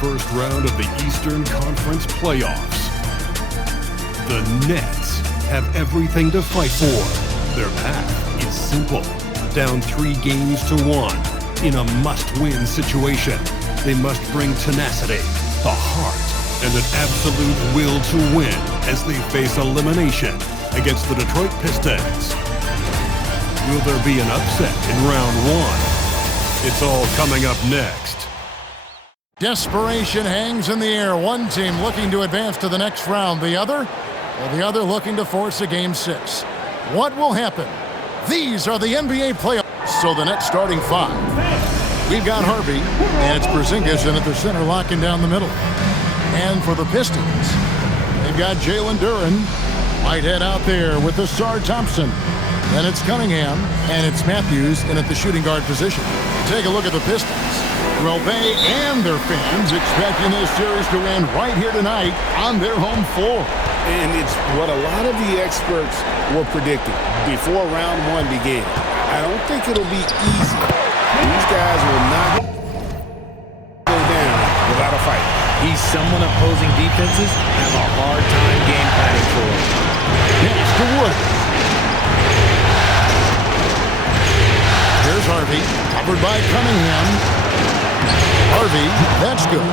first round of the Eastern Conference playoffs. The Nets have everything to fight for. Their path is simple. Down 3 games to 1 in a must-win situation. They must bring tenacity, the heart, and an absolute will to win as they face elimination against the Detroit Pistons. Will there be an upset in round 1? It's all coming up next. Desperation hangs in the air. One team looking to advance to the next round. The other looking to force a Game 6. What will happen? These are the NBA playoffs. So the Nets starting 5. We've got Harvey, and it's Porzingis in at the center, locking down the middle. And for the Pistons, they've got Jalen Duren. Whitehead out there with the Sar Thompson. Then it's Cunningham, and it's Matthews in at the shooting guard position. Take a look at the Pistons. Well, they and their fans expecting this series to end right here tonight on their home floor. And it's what a lot of the experts were predicting before round 1 began. I don't think it'll be easy. These guys will not go down without a fight. He's someone opposing defenses have a hard time game planning for. Next to Wood. Here's Harvey, covered by Cunningham. Harvey, that's good.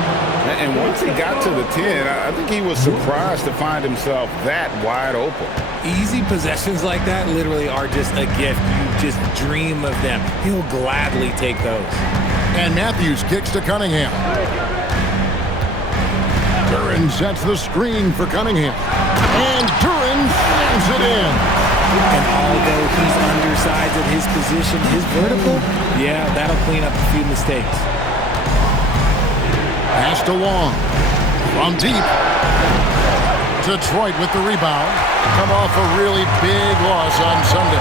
And once he got to the 10, I think he was surprised to find himself that wide open. Easy possessions like that literally are just a gift. You just dream of them. He'll gladly take those. And Matthews kicks to Cunningham. Duren sets the screen for Cunningham. And Duren slams it in. And although he's undersized at his position, his vertical, yeah, that'll clean up a few mistakes. Pass to Long. From deep. Detroit with the rebound. Come off a really big loss on Sunday.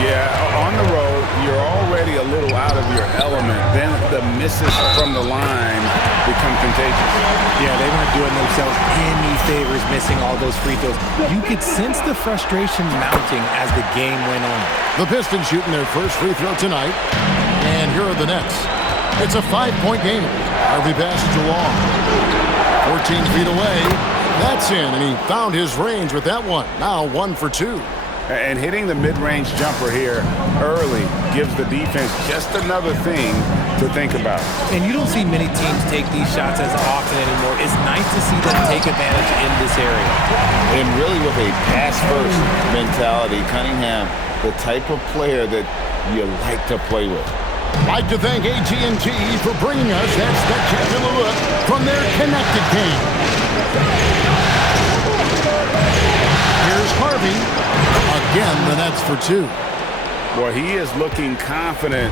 Yeah, on the road, you're already a little out of your element. Then the misses from the line become contagious. Yeah, they weren't doing themselves any favors missing all those free throws. You could sense the frustration mounting as the game went on. The Pistons shooting their first free throw tonight. And here are the Nets. It's a 5-point game. Harvey passes to Long. 14 feet away. That's in, and he found his range with that one. Now 1 for 2. And hitting the mid-range jumper here early gives the defense just another thing to think about. And you don't see many teams take these shots as often anymore. It's nice to see them take advantage in this area. And really with a pass-first mentality, Cunningham, the type of player that you like to play with. Like to thank AT&T for bringing us that spectacular look from their connected game. Here's Harvey. Again, the Nets for 2. Well, he is looking confident.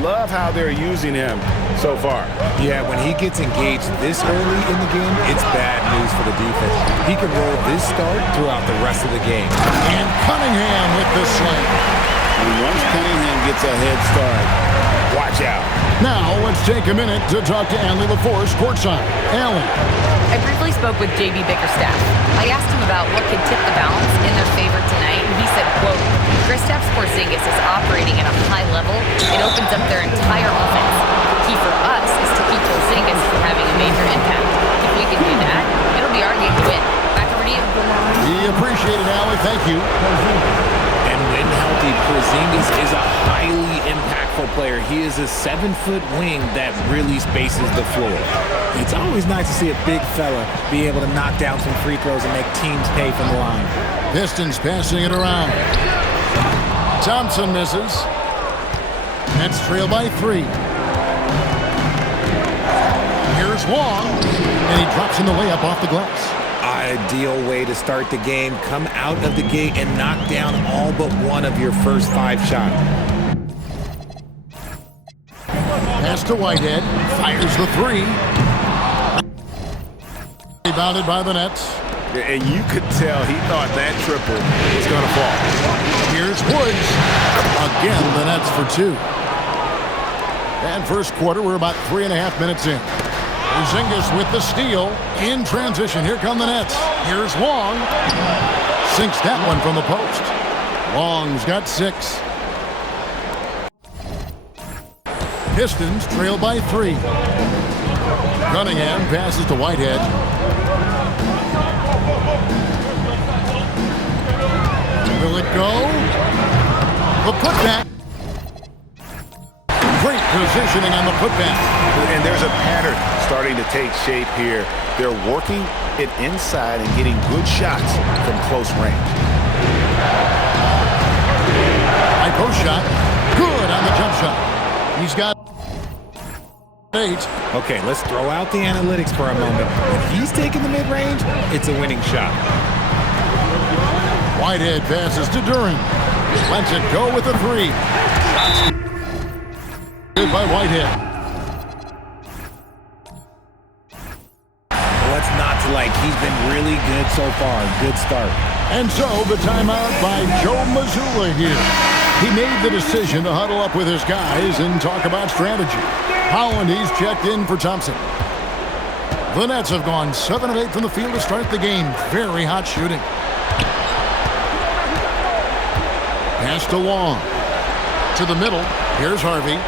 Love how they're using him so far. Yeah, when he gets engaged this early in the game, it's bad news for the defense. He can roll this start throughout the rest of the game. And Cunningham with the slam. And once Cunningham gets a head start, watch out. Now, let's take a minute to talk to Allie LaForce courtside. Allie. I briefly spoke with J.B. Bickerstaff. I asked him about what could tip the balance in their favor tonight, and he said, quote, Kristaps Porzingis is operating at a high level. It opens up their entire offense. Key for us is to keep Porzingis from having a major impact. If we can do that, it'll be our game to win. Back over to you. We appreciate it, Allie. Thank you. And when healthy, Porzingis is a highly impactful player. He is a 7-foot wing that really spaces the floor. It's always nice to see a big fella be able to knock down some free throws and make teams pay from the line. Pistons passing it around. Thompson misses. Nets trail by 3. Here's Long, and he drops in the layup off the glass. Ideal way to start the game. Come out of the gate and knock down all but one of your first 5 shots. Pass to Whitehead. Fires the 3. Rebounded by the Nets. And you could tell he thought that triple was going to fall. Here's Woods. Again, the Nets for 2. And first quarter, we're about 3.5 minutes in. Porzingis with the steal. In transition, here come the Nets. Here's Long. Sinks that one from the post. Long's got 6. Pistons trail by 3. Cunningham passes to Whitehead. Will it go? The putback. Great positioning on the putback. And there's a pattern starting to take shape here. They're working it inside and getting good shots from close range. High post shot. Good on the jump shot. He's got 8. Okay, let's throw out the analytics for a moment. If he's taking the mid-range, it's a winning shot. Whitehead passes to Duran. Lets it go with a 3. Good by Whitehead. What's not to like? He's been really good so far. Good start. And so the timeout by Joe Mazzulla here. He made the decision to huddle up with his guys and talk about strategy. Holland, he's checked in for Thompson. The Nets have gone 7 of 8 from the field to start the game. Very hot shooting. Pass to Long. To the middle. Here's Harvey.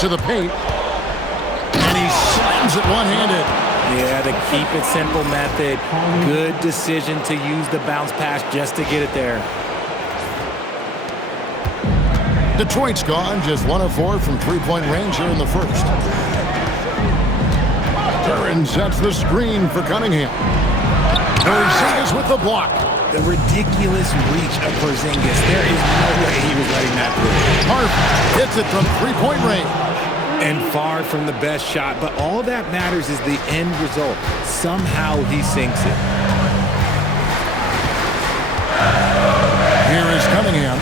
To the paint. And he slams it one-handed. Yeah, the keep it simple method. Good decision to use the bounce pass just to get it there. Detroit's gone just 1 of 4 from three-point range here in the first. Duran sets the screen for Cunningham. Porzingis with the block. The ridiculous reach of Porzingis. There is no way he was letting that through. Harvey hits it from three-point range. And far from the best shot, but all that matters is the end result. Somehow he sinks it. Here is Cunningham.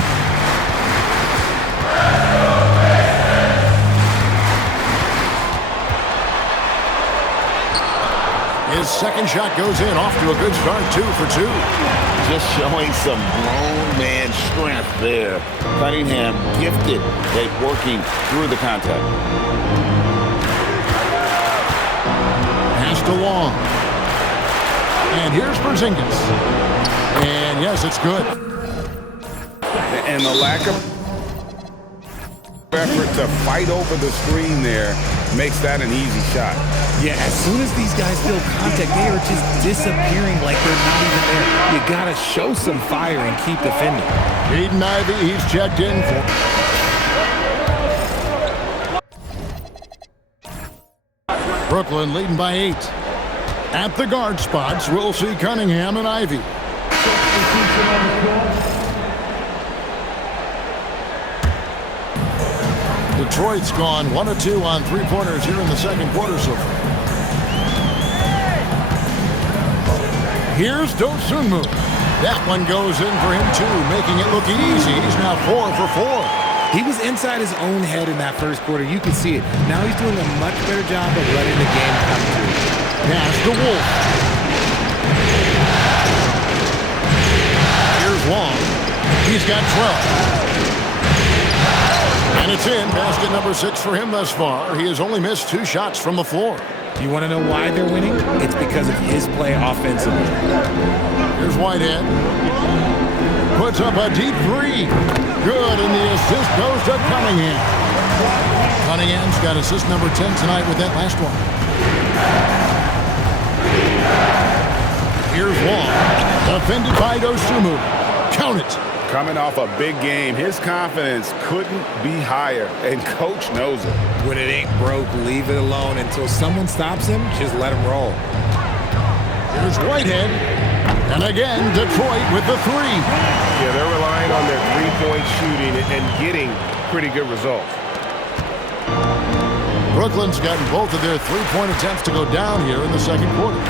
His second shot goes in, off to a good start, 2 for 2. Just showing some grown man strength there. Cunningham gifted at working through the contact. Pass to Long. And here's Porzingis. And yes, it's good. And the lack of effort to fight over the screen there makes that an easy shot. Yeah, as soon as these guys feel contact, they are just disappearing like they're not even there. You gotta show some fire and keep defending. Aiden Ivey, he's checked in for. Brooklyn leading by 8. At the guard spots, we'll see Cunningham and Ivey. Detroit's gone 1 of 2 on three-pointers here in the second quarter so far. Here's Dosunmu. That one goes in for him too, making it look easy. He's now 4 for 4. He was inside his own head in that first quarter. You can see it. Now he's doing a much better job of letting the game come through. Pass to Wolf. Here's Long. He's got 12. And it's in. Basket number 6 for him thus far. He has only missed 2 shots from the floor. You want to know why they're winning? It's because of his play offensively. Here's Whitehead. Puts up a deep 3. Good, and the assist goes to Cunningham. Cunningham's got assist number 10 tonight with that last one. Here's Long. Defended by Dosunmu. Count it. Coming off a big game, his confidence couldn't be higher, and coach knows it. When it ain't broke, leave it alone. Until someone stops him, just let him roll. Here's Whitehead. And again, Detroit with the 3. Yeah, they're relying on their three-point shooting and getting pretty good results. Brooklyn's gotten both of their three-point attempts to go down here in the second quarter.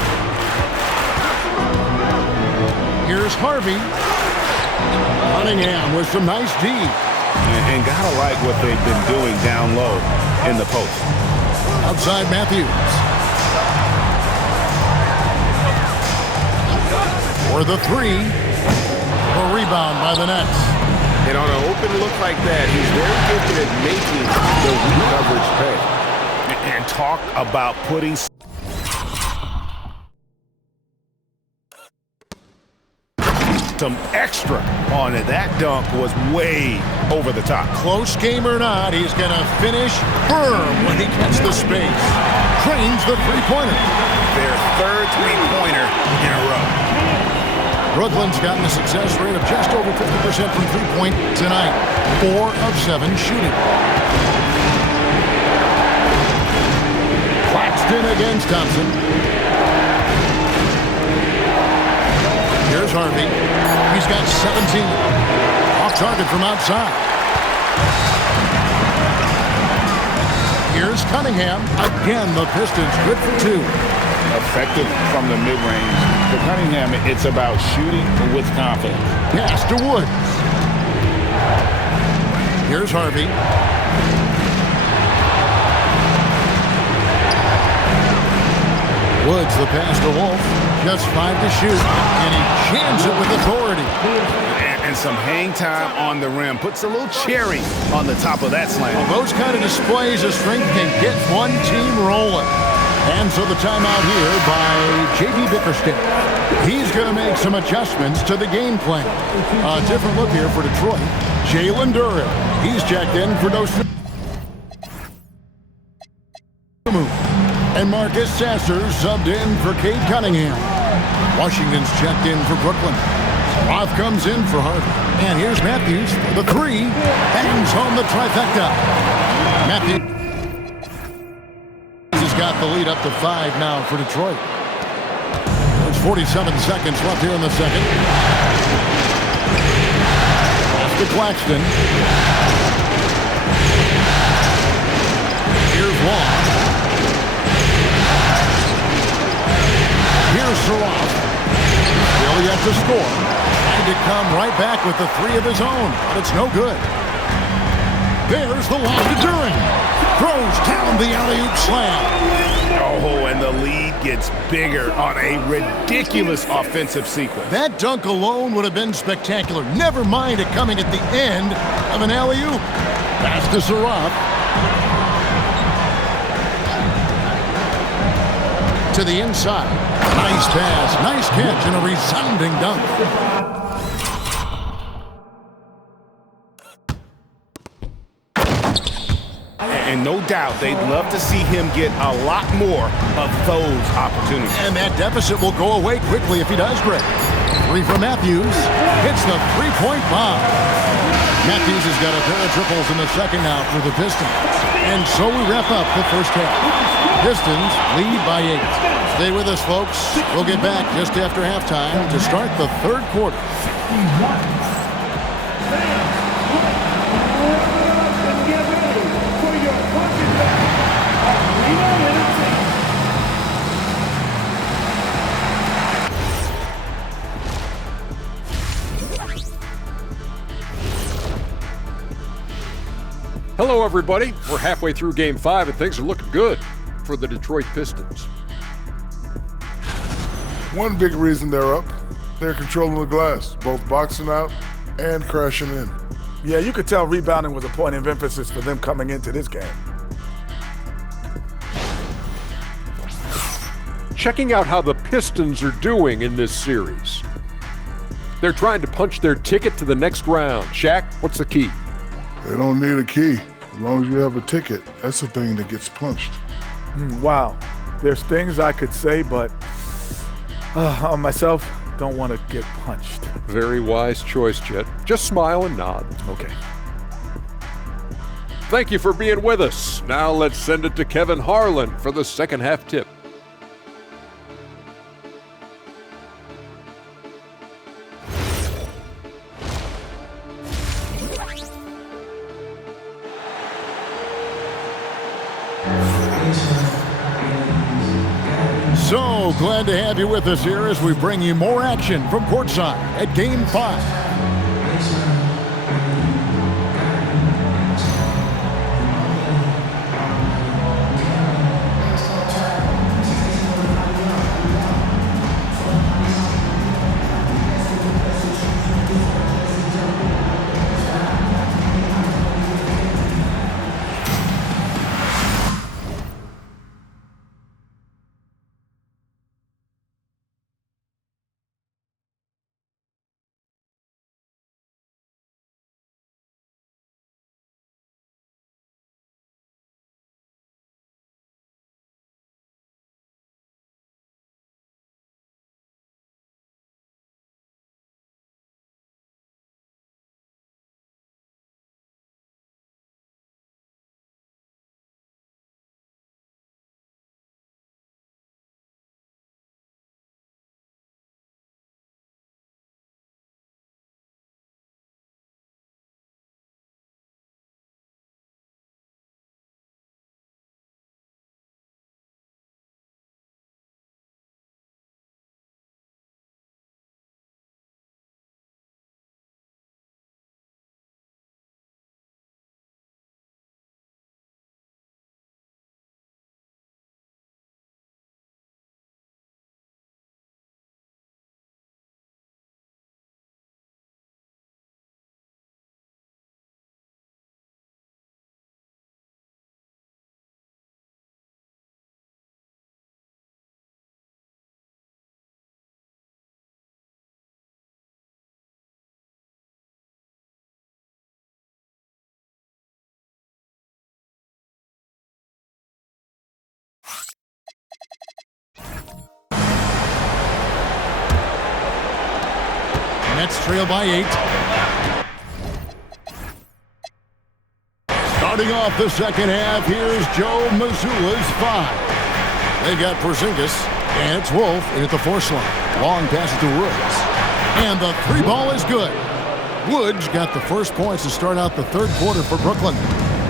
Here's Harvey. Cunningham with some nice D. And gotta like what they've been doing down low in the post. Outside Matthews. For the 3. A rebound by the Nets. And on an open look like that, he's very gifted at making the weak coverage pay. And talk about putting... some extra on it. That dunk was way over the top. Close game or not, he's going to finish firm when he gets the space. Drains the three-pointer. Their third three-pointer in a row. Brooklyn's gotten a success rate of just over 50% from three-point tonight. 4 of 7 shooting. Claxton against Thompson. Here's Harvey. He's got 17. Off target from outside. Here's Cunningham. Again, the Pistons good for 2. Effective from the mid-range. For Cunningham, it's about shooting with confidence. Pass to Woods. Here's Harvey. Woods, the pass to Wolf. Just 5 to shoot. And he jams it with authority. And some hang time on the rim. Puts a little cherry on the top of that slam. Well, those kind of displays of strength can get one team rolling. And so the timeout here by J.B. Bickerstaff. He's going to make some adjustments to the game plan. A different look here for Detroit. Jalen Duren. He's checked in for Dosunmu. And Marcus Sasser subbed in for Cade Cunningham. Washington's checked in for Brooklyn. Roth comes in for Harvey. And here's Matthews for the 3. Bangs home the trifecta. Matthews has got the lead up to 5 now for Detroit. There's 47 seconds left here in the second. Pass to Claxton. Here's Long. Here's Saroff. Still yet to score. Trying to come right back with the 3 of his own, but it's no good. There's the lob to Duren. Throws down the alley-oop slam. Oh, and the lead gets bigger on a ridiculous offensive sequence. That dunk alone would have been spectacular. Never mind it coming at the end of an alley-oop. Pass to Saroff. To the inside. Nice pass, nice catch, and a resounding dunk. And no doubt they'd love to see him get a lot more of those opportunities. And that deficit will go away quickly if he does, Greg. 3 from Matthews. Hits the three-point bomb. Matthews has got a pair of triples in the second now for the Pistons. And so we wrap up the first half. Pistons lead by 8. Stay with us, folks. We'll get back just after halftime to start the third quarter. Hello, everybody. We're halfway through Game 5, and things are looking good for the Detroit Pistons. One big reason they're up, they're controlling the glass, both boxing out and crashing in. Yeah, you could tell rebounding was a point of emphasis for them coming into this game. Checking out how the Pistons are doing in this series. They're trying to punch their ticket to the next round. Shaq, what's the key? They don't need a key. As long as you have a ticket, that's the thing that gets punched. Wow. There's things I could say, but on myself, don't want to get punched. Very wise choice, Chet. Just smile and nod. Okay. Thank you for being with us. Now let's send it to Kevin Harlan for the second half tip. So glad to have you with us here as we bring you more action from courtside at Game 5. Nets trail by 8. Starting off the second half, here's Joe Mazzulla's 5. They got Porzingis, and it's Wolf in at the force line. Long pass to Woods. And the 3 ball is good. Woods got the first points to start out the third quarter for Brooklyn.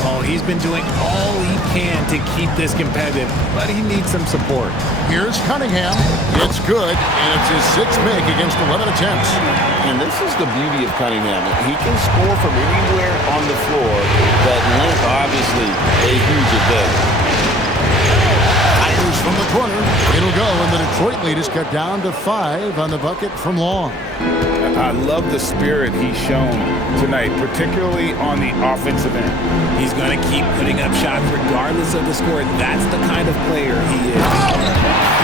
Oh, he's been doing all he can to keep this competitive, but he needs some support. Here's Cunningham. It's good, and it's his 6th make against 11 attempts. And this is the beauty of Cunningham. He can score from anywhere on the floor. That length, obviously, a huge advantage. From the corner, it'll go, and the Detroit lead is cut down to 5 on the bucket from Long. I love the spirit he's shown tonight, particularly on the offensive end. He's going to keep putting up shots regardless of the score. That's the kind of player he is.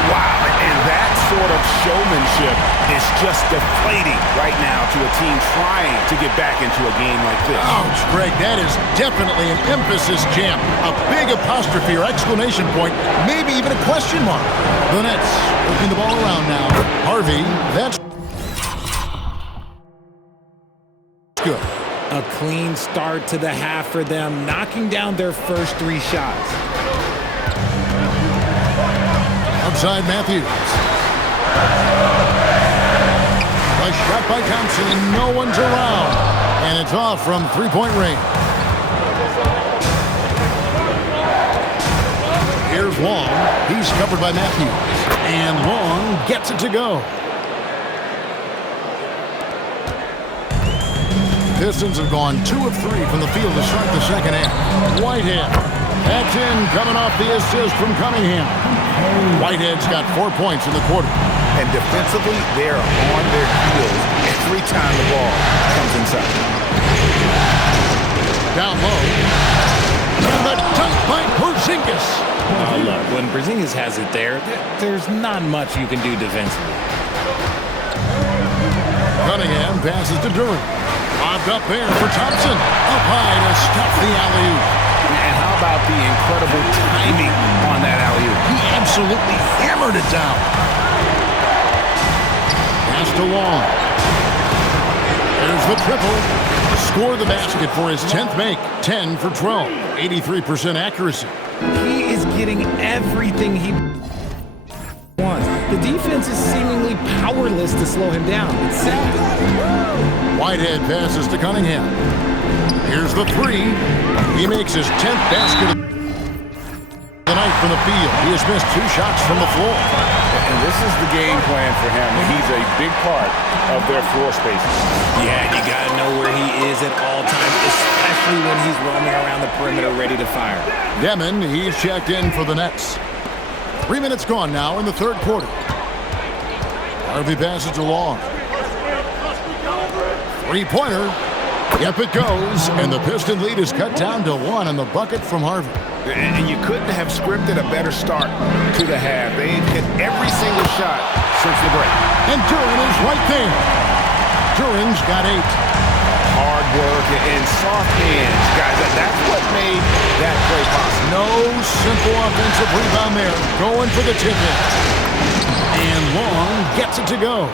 Wow, and that sort of showmanship is just deflating right now to a team trying to get back into a game like this. Ouch, Greg, that is definitely an emphasis jam. A big apostrophe or exclamation point, maybe even a question mark. The Nets working the ball around now. Harvey, that's good. A clean start to the half for them, knocking down their first 3 shots. Outside Matthews. A shot by Thompson, and no one's around. And it's off from 3-point range. Here's Long. He's covered by Matthews. And Long gets it to go. Pistons have gone 2 of 3 from the field to start the second half. Whitehead. That's in, coming off the assist from Cunningham. Whitehead's got 4 points in the quarter. And defensively, they're on their heels every time the ball comes inside. Down low. And the dunk by Porzingis. Oh, look, when Porzingis has it there's not much you can do defensively. Cunningham passes to Durant. Lobbed up there for Thompson. Up high to stuff the alley-oop. And how about the incredible timing on that alley-oop? He absolutely hammered it down. Pass to Long. There's the triple. Score the basket for his 10th make. 10 for 12. 83% accuracy. He is getting everything he wants. The defense is seemingly powerless to slow him down. It's sad. Whitehead passes to Cunningham. Here's the 3. He makes his 10th basket of the night from the field. He has missed 2 shots from the floor. And this is the game plan for him. He's a big part of their floor spacing. Yeah, you got to know where he is at all times, especially when he's roaming around the perimeter ready to fire. Demon, he's checked in for the Nets. 3 minutes gone now in the third quarter. Harvey passes to Long. 3-pointer. Yep, it goes. And the Piston lead is cut down to 1 on the bucket from Harvey. And you couldn't have scripted a better start to the half. They've hit every single shot since the break. And Duran is right there. Duran's got 8. Hard work and soft hands, guys. That's what made that play possible. No simple offensive rebound there. Going for the tip-in. And Long gets it to go.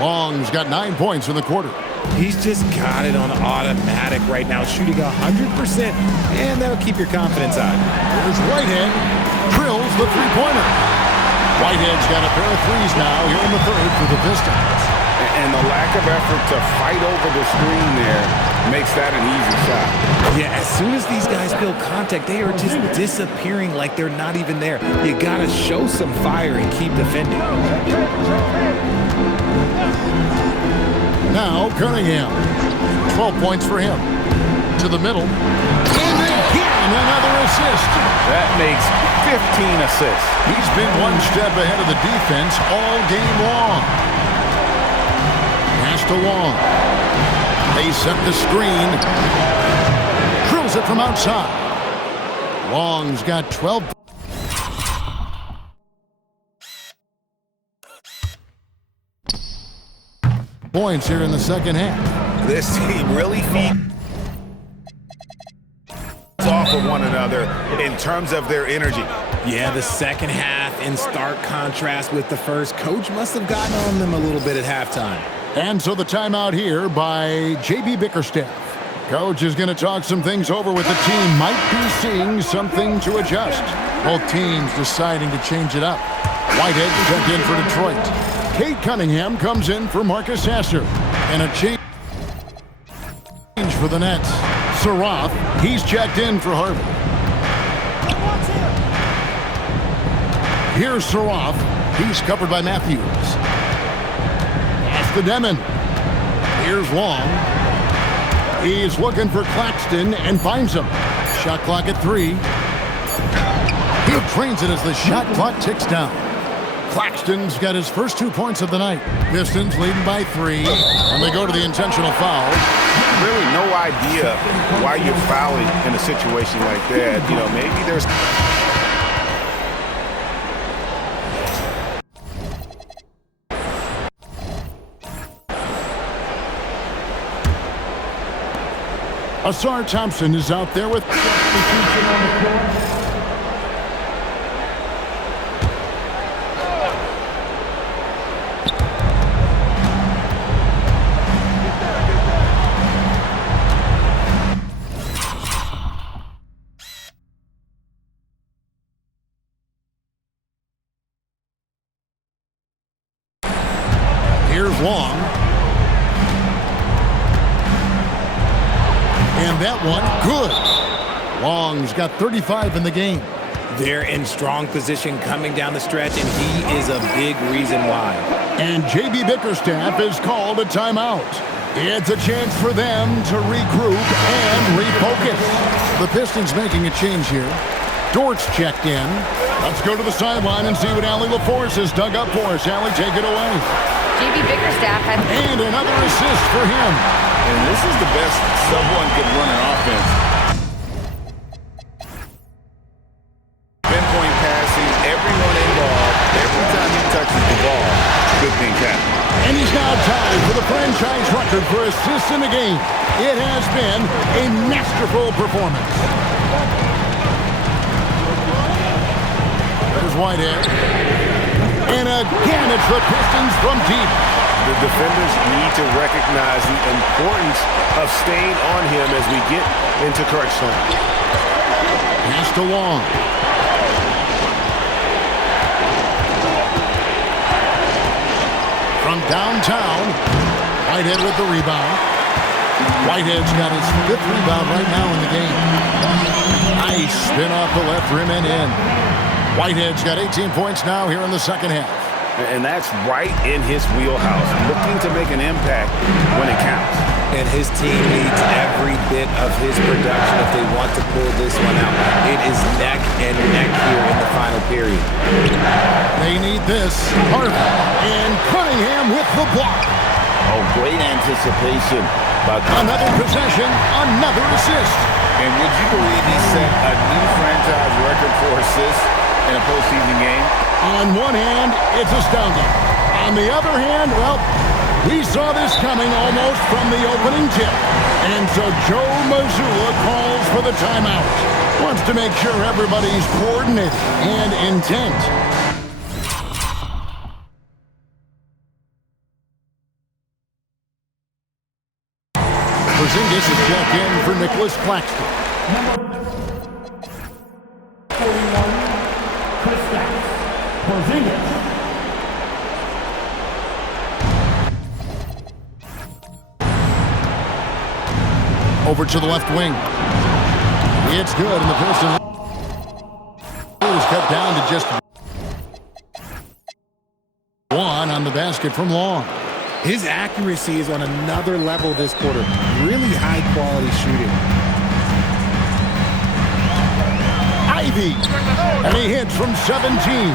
Long's got 9 points in the quarter. He's just got it on automatic right now, shooting 100%, and that'll keep your confidence high. Here's Whitehead. Drills the 3-pointer. Whitehead's got a pair of 3s now here in the third for the Pistons. And the lack of effort to fight over the screen there makes that an easy shot. Yeah, as soon as these guys feel contact, they are just disappearing like they're not even there. You gotta show some fire and keep defending. Now Cunningham. 12 points for him. To the middle. And again, another assist. That makes 15 assists. He's been one step ahead of the defense all game long. Pass to Long. They set the screen. Drills it from outside. Long's got 12. Points here in the second half. This team really feeds off of one another in terms of their energy. Yeah, the second half in stark contrast with the first. Coach must have gotten on them a little bit at halftime. And so the timeout here by J.B. Bickerstaff. Coach is going to talk some things over with the team. Might be seeing something to adjust. Both teams deciding to change it up. Whitehead checked in for Detroit. Kate Cunningham comes in for Marcus Sasser. And a change for the Nets. Saroff, he's checked in for Harvard. Here's Saroff. He's covered by Matthews. Pass to Demon. Here's Long. He's looking for Claxton and finds him. Shot clock at 3. He trains it as the shot clock ticks down. Claxton's got his first 2 points of the night. Pistons leading by 3. And they go to the intentional foul. Really no idea why you're fouling in a situation like that. You know, maybe there's... Asar Thompson is out there with... Here's Long. And that one, good. Long's got 35 in the game. They're in strong position coming down the stretch, and he is a big reason why. And J.B. Bickerstaff is called a timeout. It's a chance for them to regroup and refocus. The Pistons making a change here. Dort's checked in. Let's go to the sideline and see what Allie LaForce has dug up for us. Allie, take it away. J.B. Bickerstaff had... And another assist for him. And this is the best someone could run an offense. Pinpoint passing, everyone involved. Every time he touches the ball, good things happen. And he's now tied for the franchise record for assists in the game. It has been a masterful performance. There's Whitehead. And again, it's the Pistons from deep. The defenders need to recognize the importance of staying on him as we get into crunch time. Pass to Long. From downtown, Whitehead with the rebound. Whitehead's got his 5th rebound right now in the game. Nice spin off the left rim and in. Whitehead's got 18 points now here in the second half. And that's right in his wheelhouse, looking to make an impact when it counts. And his team needs every bit of his production if they want to pull this one out. It is neck and neck here in the final period. They need this. Harvey and Cunningham with the block. Oh, great anticipation. Another possession, another assist. And would you believe he set a new franchise record for assists in a postseason game? On one hand, it's astounding. On the other hand, well, we saw this coming almost from the opening tip. And so Joe Mazzulla calls for the timeout. Wants to make sure everybody's coordinated and intent. Porzingis is checked in for Nicholas Claxton. Number 41, Kristaps Porzingis. Over to the left wing. It's good, and the Pistons is cut down to just one on the basket from Long. His accuracy is on another level this quarter. Really high-quality shooting. Ivy, and he hits from 17.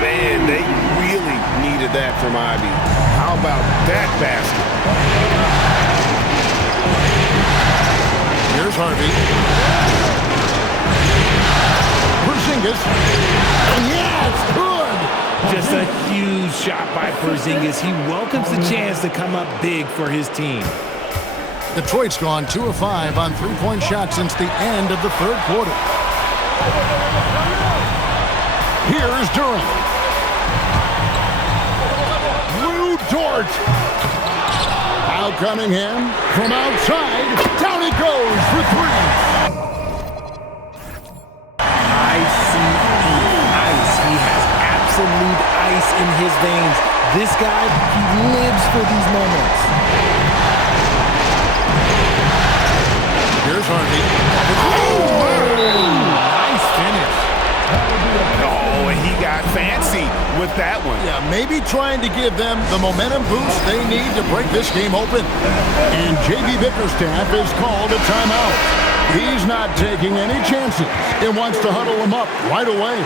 Man, they really needed that from Ivy. How about that basket? Here's Harvey. Porzingis. And yeah, it's good. Just a huge shot by Porzingis. He welcomes the chance to come up big for his team. Detroit's gone 2 of 5 on three-point shots since the end of the third quarter. Here's Durant. Lou Dort. Now Cunningham from outside. Down he goes for three. I see ice. He has absolute ice in his veins. This guy, he lives for these moments. Here's Harvey. Nice finish. Oh, and he got fancy with that one. Yeah, maybe trying to give them the momentum boost they need to break this game open. And JB Bickerstaff is called a timeout. He's not taking any chances and wants to huddle them up right away.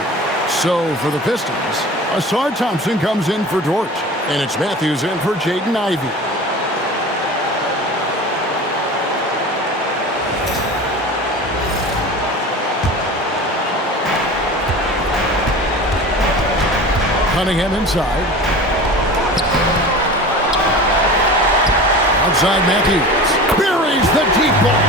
So for the Pistons, Asar Thompson comes in for Dort, and it's Matthews in for Jaden Ivey. Cunningham inside. Outside Matthews. Buries the deep ball.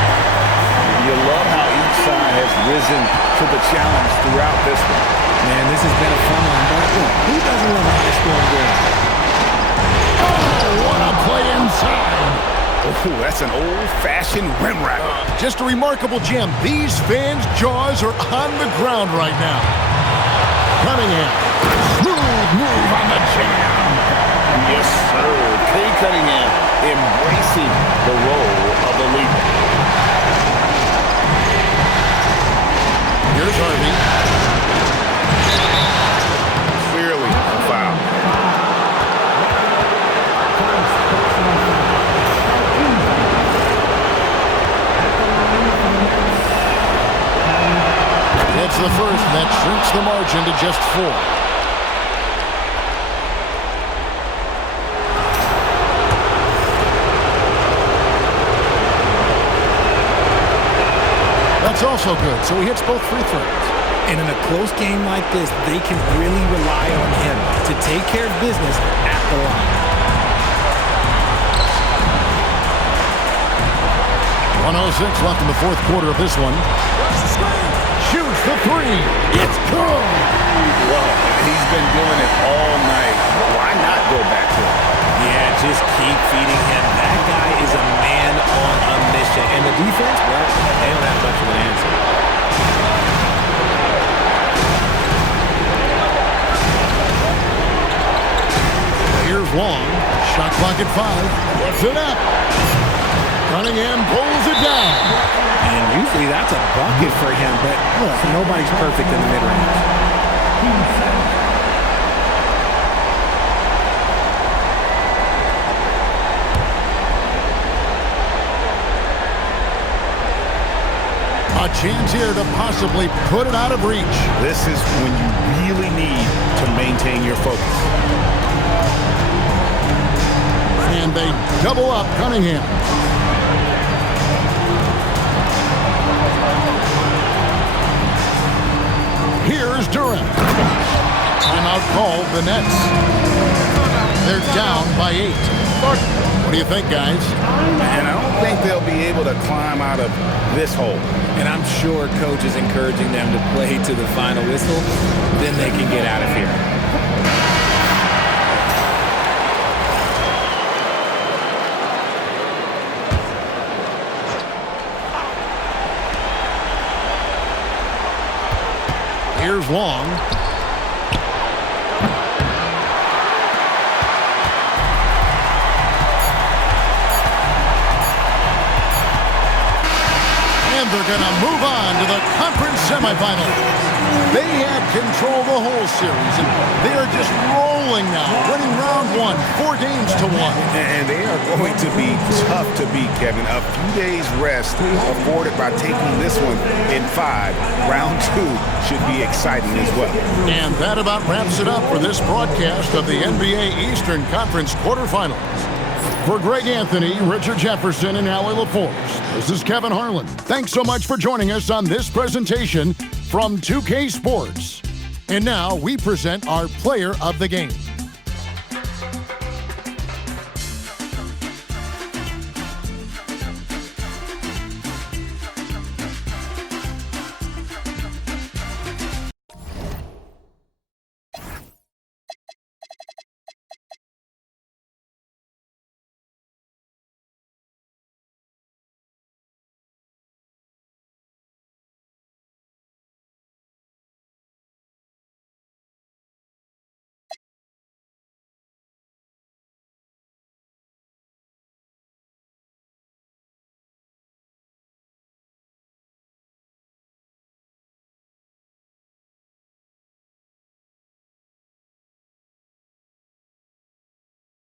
You love how each side has risen to the challenge throughout this one. Man, this has been a fun one, but who doesn't love a high-scoring game? Oh, what a play inside. Oh, that's an old-fashioned rim rack. Just a remarkable gem. These fans' jaws are on the ground right now. Cunningham. Smooth move on the jam. Yes, sir. Kay Cunningham embracing the role of the leader. Here's Harvey. Clearly a foul. It's the first, and that shrinks the margin to just 4. That's also good, so he hits both free throws. And in a close game like this, they can really rely on him to take care of business at the line. 1:06 left in the fourth quarter of this one. Shoots the three. It's good. Well, he's been doing it all night. Why not go back to it? Yeah, just keep feeding him. That guy is a man on a mission. And the defense, well, they don't have much of an answer. Here's Long. Shot clock at 5. Puts it up. Cunningham pulls it down. And usually that's a bucket for him, but look, nobody's perfect in the mid-range. A chance here to possibly put it out of reach. This is when you really need to maintain your focus. And they double up Cunningham. Here's Durant. Timeout called the Nets. They're down by 8. What do you think, guys? And I don't think they'll be able to climb out of this hole. And I'm sure coach is encouraging them to play to the final whistle. Then they can get out of here. Here's Long. And they're going to move on to the conference semifinals. They had control the whole series, and they are just rolling now, winning round 1, 4 games to 1. And they are going to be tough to beat, Kevin. A few days rest afforded by taking this one in 5. Round 2 should be exciting as well. And that about wraps it up for this broadcast of the NBA Eastern Conference quarterfinals. For Greg Anthony, Richard Jefferson, and Allie LaForce, this is Kevin Harlan. Thanks so much for joining us on this presentation from 2K Sports. And now we present our player of the game.